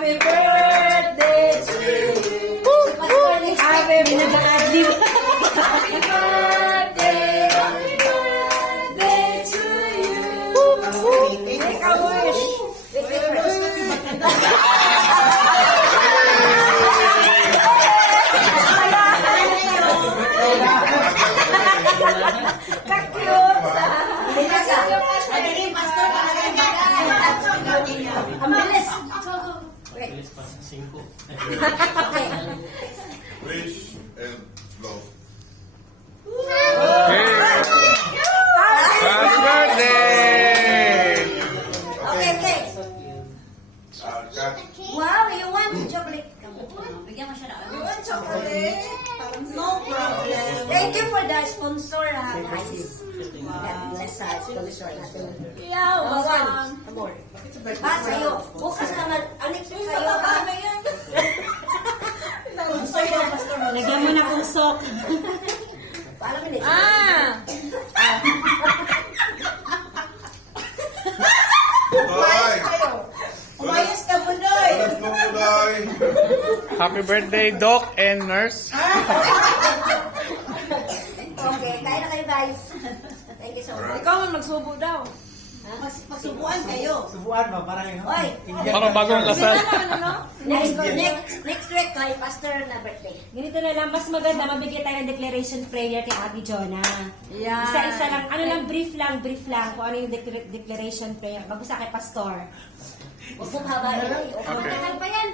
Happy birthday to you. Happy birthday. Happy birthday to you. Make a wish. Ang bilis. Bilis pa sa 5. Wish and blow. Happy birthday! Okay, okay. Kat, Wow, you want chocolate? Bigyan mo siya na. You want chocolate? No problem. Thank you for the sponsor, guys. God bless us, sponsor natin. Yeah, Welcome. Amor. Sa'yo. Bukas naman, Alex, sa'yo. Lagyan mo na kung sok. Paalam mo na. Budoy! Umayos ka, Budoy. Alas mo, Budoy! Happy birthday, Doc and Nurse. Okay, kain na kayo, guys. Thank you so much. Ikaw man magsubo daw. Magsubuan kayo. Subuan mo, parang yun. Oy, Parang bagong kasal. next week kay Pastor na birthday. Ganito na lang, mas maganda mabigyan tayo ng declaration prayer kay Ate Jonah. Yeah. Isa-isa lang, ano lang, brief lang kung ano yung declaration prayer. Bago sa kay Pastor. Huwag mong habain. Okay. Tagal pa yan.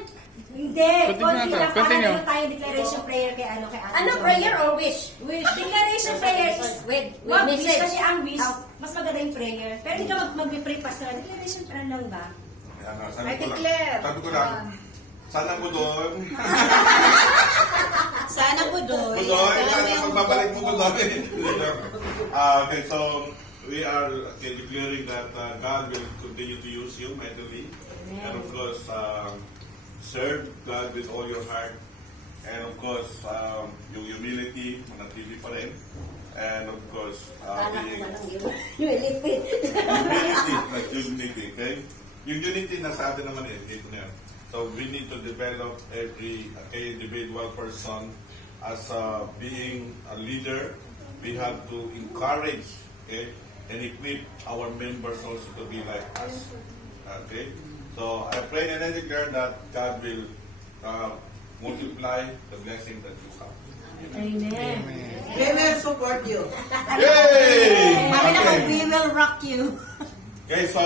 Hindi, Continue na to, continue. Ano tayo declaration prayer kay Ate Ano, Jonah. prayer or wish? Declaration prayer is With wag wish message. kasi ang wish, mas maganda yung prayer. Pero hindi ka mag-pray Pastor. Declaration prayer lang ba? Yan na, I declare. Sabi ko lang, sana Budoy. Sana Budoy. Budoy, sana magbabalik mo Budoy. Okay, so we are declaring that God will continue to use you mightily. And of course, serve God with all your heart. And of course, yung humility, manatili pa rin. And of course, being Humility. unity, okay? Yung unity nasa atin naman ito na yan. So we need to develop every individual person as being a leader. We have to encourage, okay, and equip our members also to be like us. Okay? So I pray and I declare that God will multiply the blessing that you have. Amen. We will support you. Yay! Okay. We will rock you. Okay, so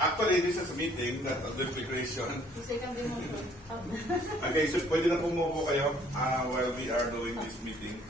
actually this is a meeting, not a declaration. Okay, so pwede na pumupo kayo while we are doing this meeting.